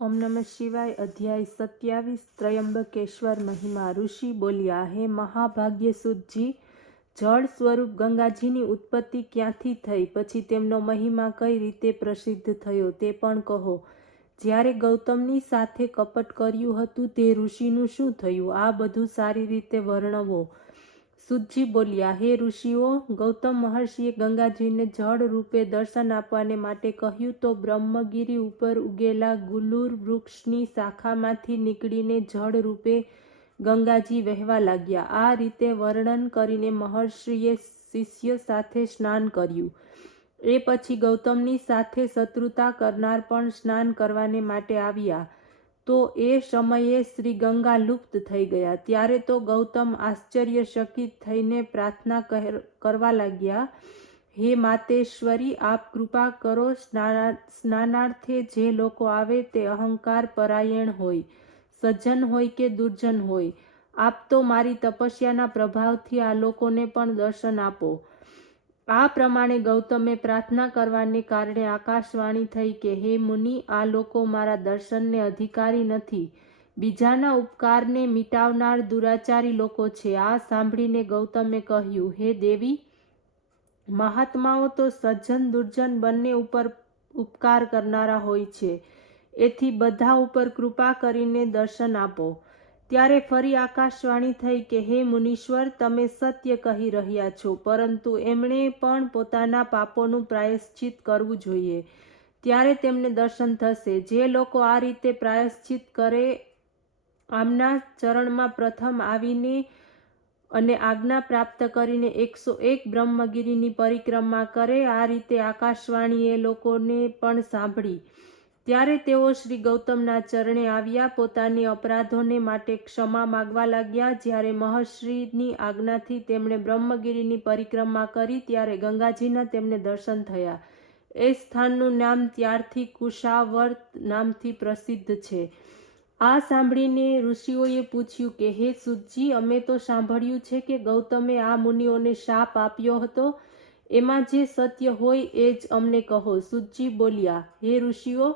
ઓમ નમઃ શિવાય. અધ્યાય 27. ત્રયંબકેશ્વર મહિમા. ઋષિ બોલ્યા, હે મહાભાગ્યસુતજી, જળ સ્વરૂપ ગંગાજીની ઉત્પત્તિ ક્યાંથી થઈ, પછી તેમનો મહિમા કઈ રીતે પ્રસિદ્ધ થયો તે પણ કહો. જ્યારે ગૌતમની સાથે કપટ કર્યું હતું તે ઋષિનું શું થયું, આ બધું સારી રીતે વર્ણવો. સુતજી બોલ્યા, હે ઋષિઓ, ગૌતમ મહર્ષિએ ગંગાજીને જળ રૂપે દર્શન આપવાને માટે કહ્યું તો બ્રહ્મગીરી ઉપર ઉગેલા ગુલુર વૃક્ષની શાખામાંથી નીકળીને જળ રૂપે ગંગાજી વહેવા લાગ્યા. આ રીતે વર્ણન કરીને મહર્ષિએ શિષ્ય સાથે સ્નાન કર્યું. એ પછી ગૌતમની સાથે શત્રુતા કરનાર પણ સ્નાન કરવાને માટે આવ્યા. તો એ સમયે શ્રી ગંગા લુપ્ત થઈ ગયા. ત્યારે તો ગૌતમ આશ્ચર્યચકિત થઈને પ્રાર્થના કરવા લાગ્યા, હે માતેશ્વરી, આપ કૃપા કરો. સ્નાનાર્થે જે લોકો આવે તે અહંકાર પરાયણ હોય, સજ્જન હોય કે દુર્જન હોય, આપ તો મારી તપસ્યાના પ્રભાવથી આ લોકોને પણ દર્શન આપો. આ પ્રમાણે ગૌતમે પ્રાર્થના કરવાને કારણે આકાશવાણી થઈ કે, હે મુનિ, આ લોકો મારા દર્શનને અધિકારી નથી, બીજાના ઉપકારને મિટાવનાર દુરાચારી લોકો છે. આ સાંભળીને ગૌતમે કહ્યું, હે દેવી, મહાત્માઓ તો સજ્જન દુર્જન બંને ઉપર ઉપકાર કરનારા હોય છે, એથી બધા ઉપર કૃપા કરીને દર્શન આપો. ત્યારે ફરી આકાશવાણી થઈ કે, હે મુનીશ્વર, તમે સત્ય કહી રહ્યા છો, પરંતુ એમણે પણ પોતાના પાપોનું પ્રાયશ્ચિત કરવું જોઈએ, ત્યારે તેમને દર્શન થશે. જે લોકો આ રીતે પ્રાયશ્ચિત કરે, આમના ચરણમાં પ્રથમ આવીને અને આજ્ઞા પ્રાપ્ત કરીને 101 બ્રહ્મગીરીની પરિક્રમા કરે. આ રીતે આકાશવાણી એ લોકોને પણ સાંભળી. ત્યારે તેઓ શ્રી ગૌતમના ચરણે આવ્યા, પોતાની અપરાધોને માટે ક્ષમા માગવા લાગ્યા. જ્યારે મહર્ષિની આજ્ઞાથી તેમણે બ્રહ્મગીરીની પરિક્રમા કરી ત્યારે ગંગાજીના તેમને દર્શન થયા. એ સ્થાનનું નામ ત્યારથી કુશાવર્ત નામથી પ્રસિદ્ધ છે. આ સાંભળીને ઋષિઓએ પૂછ્યું કે, હે સુતજી, અમે તો સાંભળ્યું છે કે ગૌતમે આ મુનિઓને શાપ આપ્યો હતો, એમાં જે સત્ય હોય એ જ અમને કહો. સુતજી બોલ્યા, હે ઋષિઓ,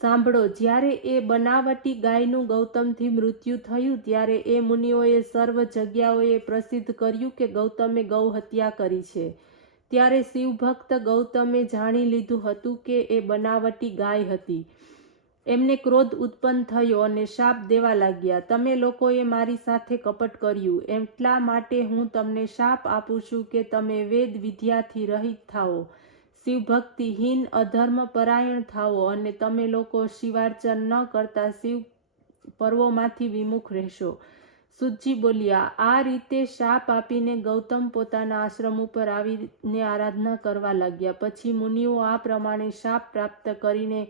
સાંભળો. જ્યારે એ બનાવટી ગાયનું ગૌતમથી મૃત્યુ થયું ત્યારે એ મુનિઓએ સર્વ જગ્યાઓએ પ્રસિદ્ધ કર્યું કે ગૌતમે ગૌ હત્યા કરી છે. ત્યારે શિવભક્ત ગૌતમે જાણી લીધું હતું કે એ બનાવટી ગાય હતી. એમને ક્રોધ ઉત્પન્ન થયો અને શાપ દેવા લાગ્યા, તમે લોકોએ મારી સાથે કપટ કર્યું, એટલા માટે હું તમને શાપ આપું છું કે તમે વેદ વિદ્યાથી રહિત થાઓ, શિવભક્તિહીન અધર્મ પરાયણ થાઓ અને તમે લોકો શિવાર્ચન ન કરતા શિવ પર્વોમાંથી વિમુખ રહેશો. સુતજી બોલ્યા, આ રીતે શાપ આપીને ગૌતમ પોતાના આશ્રમ ઉપર આવીને આરાધના કરવા લાગ્યા. પછી મુનિઓ આ પ્રમાણે શાપ પ્રાપ્ત કરીને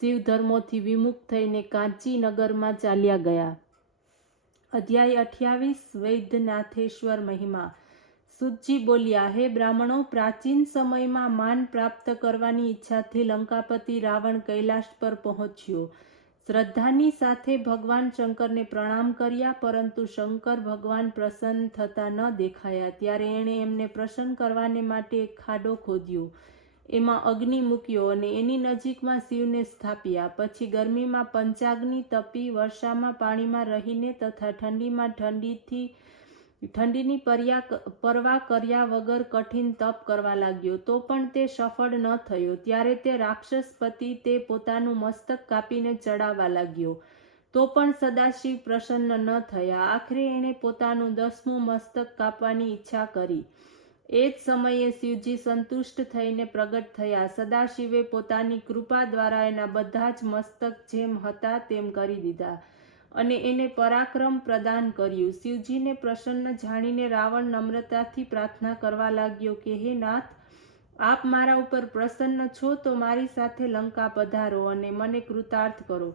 શિવ ધર્મોથી વિમુખ થઈને કાંચી નગરમાં ચાલ્યા ગયા. અધ્યાય 28. વૈદ્યનાથેશ્વર મહિમા. સુતજી બોલ્યા, હે બ્રાહ્મણો, પ્રાચીન સમયમાં માન પ્રાપ્ત કરવાની ઈચ્છાથી લંકાપતિ રાવણ કૈલાશ પર પહોંચ્યો. શ્રદ્ધાની સાથે ભગવાન શંકરને પ્રણામ કર્યા, પરંતુ શંકર ભગવાન પ્રસન્ન થતા ન દેખાયા. ત્યારે એણે એમને પ્રસન્ન કરવાને માટે એક ખાડો ખોદ્યો, એમાં અગ્નિ મૂક્યો અને એની નજીકમાં શિવને સ્થાપ્યા. પછી ગરમીમાં પંચાગ્નિ તપી, વર્ષામાં પાણીમાં રહીને તથા ઠંડીમાં ઠંડીની પરવા કર્યા વગર કઠિન તપ કરવા લાગ્યો, તો પણ તે સફળ ન થયો. ત્યારે તે રાક્ષસપતિ તે પોતાનું મસ્તક કાપીને ચડાવવા લાગ્યો, તો પણ સદાશિવ પ્રસન્ન ન થયા. આખરે એણે પોતાનું 10મું મસ્તક કાપવાની ઈચ્છા કરી. એ જ સમયે શિવજી સંતુષ્ટ થઈને પ્રગટ થયા. સદાશિવે પોતાની કૃપા દ્વારા એના બધા જ મસ્તક જેમ હતા તેમ કરી દીધા અને એને પરાક્રમ પ્રદાન કર્યું. શિવજીને પ્રસન્ન જાણીને રાવણ નમ્રતાથી પ્રાર્થના કરવા લાગ્યો કે, હે નાથ, આપ મારા ઉપર પ્રસન્ન છો તો મારી સાથે લંકા પધારો અને મને કૃતાર્થ કરો.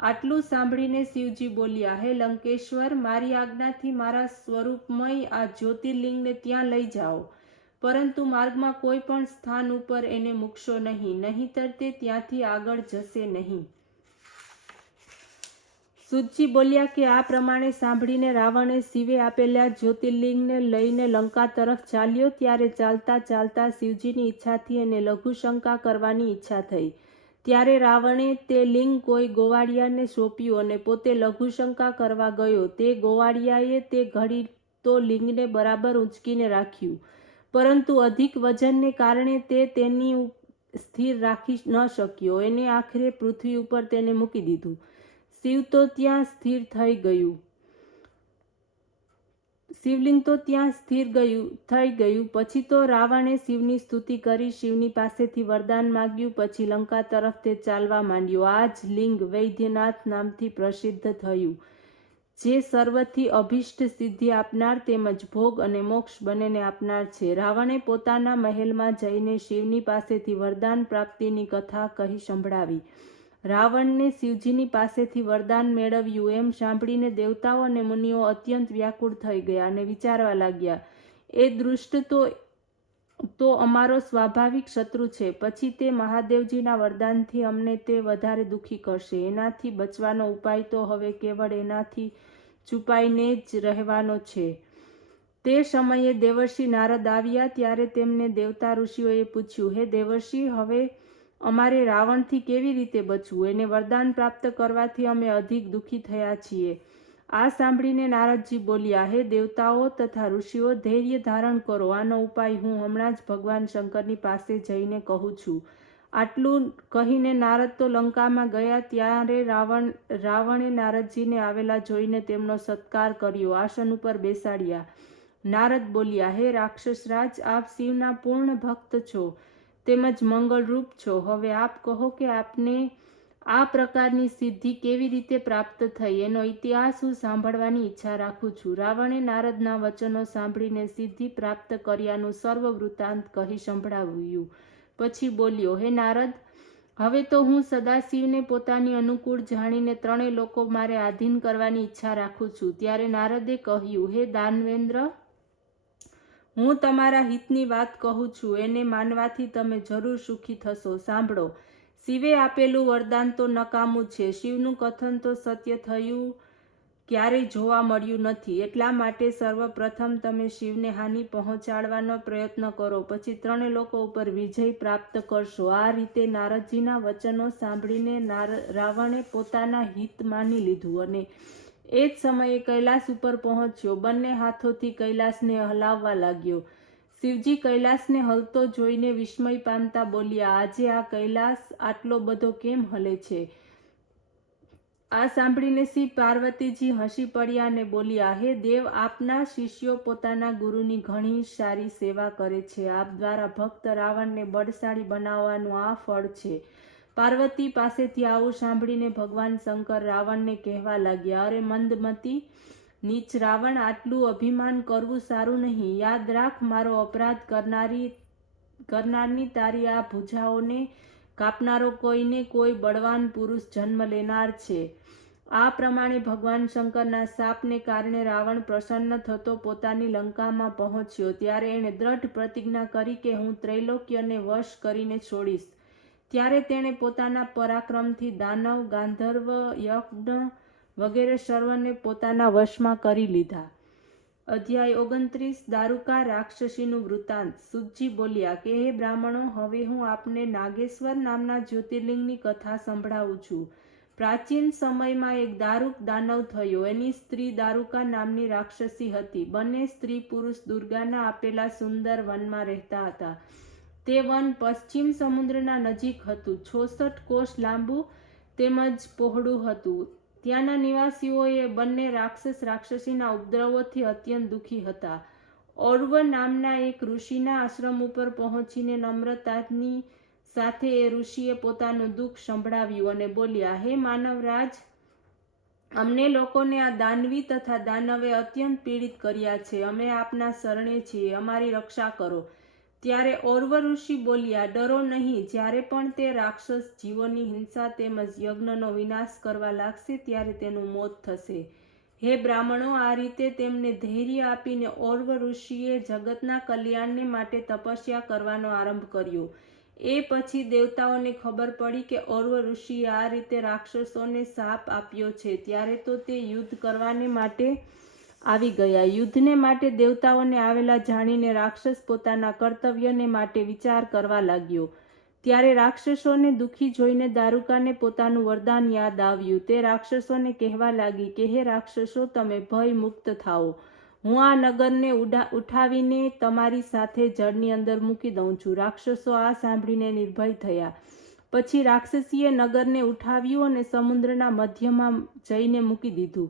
આટલું સાંભળીને શિવજી બોલ્યા, હે લંકેશ્વર, મારી આજ્ઞાથી મારા સ્વરૂપમય આ જ્યોતિર્લિંગને ત્યાં લઈ જાઓ, પરંતુ માર્ગમાં કોઈ પણ સ્થાન ઉપર એને મૂકશો નહીં, નહીંતર તે ત્યાંથી આગળ જશે નહીં. સુતજી બોલ્યા કે આ પ્રમાણે સાંભળીને રાવણે શિવે આપેલા જ્યોતિર્લિંગને લઈને લંકા તરફ ચાલ્યો. ત્યારે ચાલતા ચાલતા શિવજીની ઈચ્છાથી એને લઘુશંકા કરવાની ઈચ્છા થઈ. ત્યારે રાવણે તે લિંગ કોઈ ગોવાળિયાને સોંપ્યું અને પોતે લઘુશંકા કરવા ગયો. તે ગોવાળિયાએ તે ઘડી તો લિંગને બરાબર ઊંચકીને રાખ્યું, પરંતુ અધિક વજનને કારણે તે તેની સ્થિર રાખી ન શક્યો. એને આખરે પૃથ્વી ઉપર તેને મૂકી દીધું. શિવ તો ત્યાં સ્થિર થઈ ગયું. શિવલિંગ તો ત્યાં સ્થિર થઈ ગયું. પછી તો રાવણે શિવની સ્તુતિ કરી, શિવની પાસેથી વરદાન માગ્યું. પછી લંકા તરફ તે ચાલવા માંડ્યો. આ જ લિંગ વૈદ્યનાથ નામથી પ્રસિદ્ધ થયું, જે સર્વથી અભિષ્ટ સિદ્ધિ આપનાર તેમજ ભોગ અને મોક્ષ બંનેને આપનાર છે. રાવણે પોતાના મહેલમાં જઈને શિવની પાસેથી વરદાન પ્રાપ્તિની કથા કહી સંભળાવી. રાવણને શિવજીની પાસેથી વરદાન મેળવ્યું એમ સાંભળીને દેવતાઓ અને મુનિઓ અત્યંત વ્યાકુળ થઈ ગયા અને વિચારવા લાગ્યા, એ દુષ્ટ તો અમારો સ્વાભાવિક શત્રુ છે. પછી તે મહાદેવજીના વરદાનથી અમને તે વધારે દુઃખી કરશે. એનાથી બચવાનો ઉપાય તો હવે કેવળ એનાથી છુપાઈને જ રહેવાનો છે. તે સમયે દેવર્ષિ નારદ આવ્યા. ત્યારે તેમને દેવતા ઋષિઓએ પૂછ્યું, હે દેવર્ષિ, હવે અમારે રાવણથી કેવી રીતે બચવું? એને વરદાન પ્રાપ્ત કરવાથી અમે અધિક દુઃખી થયા છીએ. આ સાંભળીને નારદજી બોલ્યા, હે દેવતાઓ તથા ઋષિઓ, ધૈર્ય ધારણ કરો. આનો ઉપાય હું હમણાં જ ભગવાન શંકરની પાસે જઈને કહું છું. આટલું કહીને નારદ તો લંકામાં ગયા. ત્યારે રાવણે નારદજીને આવેલા જોઈને તેમનો સત્કાર કર્યો, આસન ઉપર બેસાડ્યા. નારદ બોલ્યા, હે રાક્ષસરાજ, આપ શિવના પૂર્ણ ભક્ત છો તેમજ મંગળરૂપ છો. હવે આપ કહો કે આપને આ પ્રકારની સિદ્ધિ કેવી રીતે પ્રાપ્ત થઈ? એનો ઇતિહાસ હું સાંભળવાની ઈચ્છા રાખું છું. રાવણે નારદના વચનો સાંભળીને સિદ્ધિ પ્રાપ્ત કર્યાનું સર્વ વૃત્તાંત કહી સંભળાવ્યું. પછી બોલ્યો, હે નારદ, હવે તો હું સદાશિવને પોતાની અનુકૂળ જાણીને ત્રણેય લોકો મારે આધીન કરવાની ઈચ્છા રાખું છું. ત્યારે નારદે કહ્યું, હે દાનવેન્દ્ર, હું તમારા હિતની વાત કહું છું. એને માનવાથી તમે જરૂર સુખી થશો. સાંભળો, શિવે આપેલું વરદાન તો નકામું છે. શિવનું કથન તો સત્ય થયું ક્યારેય જોવા મળ્યું નથી. એટલા માટે સર્વપ્રથમ તમે શિવને હાનિ પહોંચાડવાનો પ્રયત્ન કરો, પછી ત્રણેય લોકો ઉપર વિજય પ્રાપ્ત કરશો. આ રીતે નારદજીના વચનો સાંભળીને રાવણે પોતાના હિત માની લીધું અને એ જ સમયે કૈલાસ ઉપર પહોંચ્યો. બંને હાથોથી કૈલાસને હલાવવા લાગ્યો. શિવજી કૈલાસને હલતો જોઈને વિસ્મય પામતા બોલ્યા, આજે આ કૈલાસ આટલો બધો કેમ હલે છે? આ સાંભળીને શિવ પાર્વતીજી હસી પડ્યા અને બોલ્યા, હે દેવ, આપના શિષ્યો પોતાના ગુરુની ઘણી સારી સેવા કરે છે. આપ દ્વારા ભક્ત રાવણને બળશાળી બનાવવાનું આ ફળ છે. પાર્વતી પાસેથી આવું સાંભળીને ભગવાન શંકર રાવણને કહેવા લાગ્યા, અરે મંદમતી નીચ રાવણ, આટલું અભિમાન કરવું સારું નહીં. યાદ રાખ, મારો અપરાધ કરનારની તારી આ ભુજાઓને કાપનારો કોઈને કોઈ બળવાન પુરુષ જન્મ લેનાર છે. આ પ્રમાણે ભગવાન શંકરના શાપને કારણે રાવણ પ્રસન્ન થતો પોતાની લંકામાં પહોંચ્યો. ત્યારે એણે દ્રઢ પ્રતિજ્ઞા કરી કે હું ત્રૈલોક્યને વશ કરીને છોડીશ. ત્યારે તેણે પોતાના પરાક્રમથી દાનવ, ગાંધર્વ, યક્ષ વગેરે સર્વને પોતાના વશમાં કરી લીધા. અધ્યાય 29 દારૂકા રાક્ષસીનું વૃત્તાંત. સૂતજી બોલ્યા કે હે બ્રાહ્મણો, હવે હું આપને નાગેશ્વર નામના જ્યોતિર્લિંગની કથા સંભળાવું છું. પ્રાચીન સમયમાં એક દારૂક દાનવ થયો. એની સ્ત્રી દારૂકા નામની રાક્ષસી હતી. બંને સ્ત્રી પુરુષ દુર્ગાના આપેલા સુંદર વનમાં રહેતા હતા. તે વન પશ્ચિમ સમુદ્રના નજીક હતું. 66 કોશ લાંબુ તેમજ પહોળું હતું. ત્યાંના નિવાસીઓ એ બંને રાક્ષસીના ઉપદ્રવોથી અત્યંત દુઃખી હતા. ઔરવ નામના એક ઋષિના આશ્રમ ઉપર પહોંચીને નમ્રતાની સાથે એ ઋષિએ પોતાનું દુઃખ સંભળાવ્યું અને બોલ્યા, હે માનવરાજ, અમને લોકોને આ દાનવી તથા દાનવે અત્યંત પીડિત કર્યા છે. અમે આપના શરણે છીએ, અમારી રક્ષા કરો. ત્યારે ઔરવ ઋષિ બોલ્યા, ડરો નહીં. જ્યારે પણ તે રાક્ષસ જીવોની હિંસા તેમજ યજ્ઞનો વિનાશ કરવા લાગશે ત્યારે તેનું મોત થશે. હે બ્રાહ્મણો, આ રીતે તેમને ધૈર્ય આપીને ઔરવ ઋષિએ જગતના કલ્યાણને માટે તપસ્યા કરવાનો આરંભ કર્યો. એ પછી દેવતાઓને ખબર પડી કે ઔરવ ઋષિએ આ રીતે રાક્ષસોને શાપ આપ્યો છે. ત્યારે તો તે યુદ્ધ કરવાને માટે આવી ગયા. યુદ્ધને માટે દેવતાઓને આવેલા જાણીને રાક્ષસ પોતાના કર્તવ્યને માટે વિચાર કરવા લાગ્યો. ત્યારે રાક્ષસોને દુઃખી જોઈને દારૂકાને પોતાનું વરદાન યાદ આવ્યું. તે રાક્ષસોને કહેવા લાગી કે હે રાક્ષસો, તમે ભય મુક્ત થાઓ. હું આ નગરને ઉઠાવીને તમારી સાથે જળની અંદર મૂકી દઉં છું. રાક્ષસો આ સાંભળીને નિર્ભય થયા. પછી રાક્ષસીએ નગરને ઉઠાવ્યું અને સમુદ્રના મધ્યમાં જઈને મૂકી દીધું.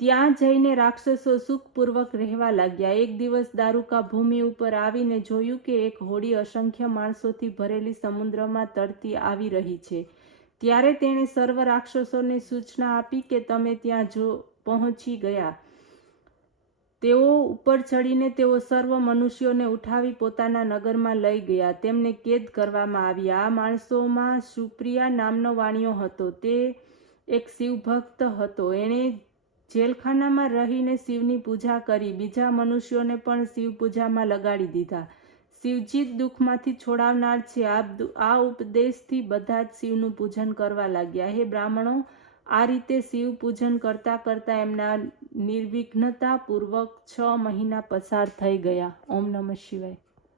ત્યાં જઈને રાક્ષસો સુખપૂર્વક રહેવા લાગ્યા. એક દિવસ દારૂકા ભૂમિ ઉપર આવીને જોયું કે એક હોડી અસંખ્ય માણસોથી ભરેલી સમુદ્રમાં તરતી આવી રહી છે. ત્યારે તેણે સર્વ રાક્ષસોને સૂચના આપી કે તમે ત્યાં પહોંચી ગયા. તેઓ ઉપર ચડીને તેઓ સર્વ મનુષ્યોને ઉઠાવી પોતાના નગરમાં લઈ ગયા. તેમને કેદ કરવામાં આવ્યા. આ માણસોમાં સુપ્રિયા નામનો વાણિયો હતો. તે એક શિવભક્ત હતો. એણે જેલખાનામાં રહીને શિવની પૂજા કરી. બીજા મનુષ્યોને પણ શિવ પૂજામાં લગાડી દીધા. શિવજી દુઃખમાંથી છોડાવનાર છે. આ ઉપદેશથી બધા જ શિવનું પૂજન કરવા લાગ્યા. હે બ્રાહ્મણો, આ રીતે શિવ પૂજન કરતા કરતા એમના નિર્વિઘ્નતા પૂર્વક 6 મહિના પસાર થઈ ગયા. ઓમ નમઃ શિવાય.